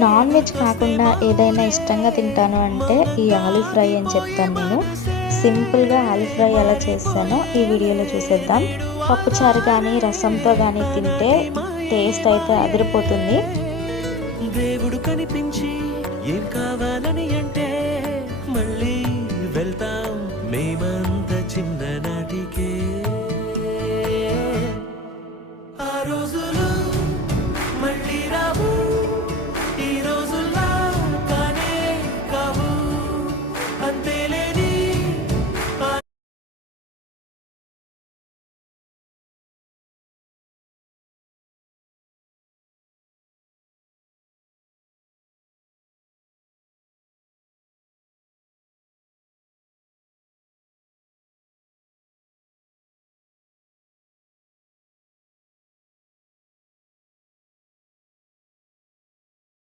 Non veg కాకుండా ఏదైనా ఇష్టంగా తింటాను అంటే ఈ ఆలూ ఫ్రై అని చెప్తాను నేను. సింపుల్గా ఆలూ ఫ్రై ఎలా చేస్తానో ఈ వీడియోలో చూసేద్దాం. పప్పుచారు కానీ రసంతో కానీ తింటే టేస్ట్ అయితే అదిరిపోతుంది. దేవుడు కనిపించి ఏం కావాలని అంటే మళ్ళీ వెళ్తాం మేమంత చిన్ననాటికే.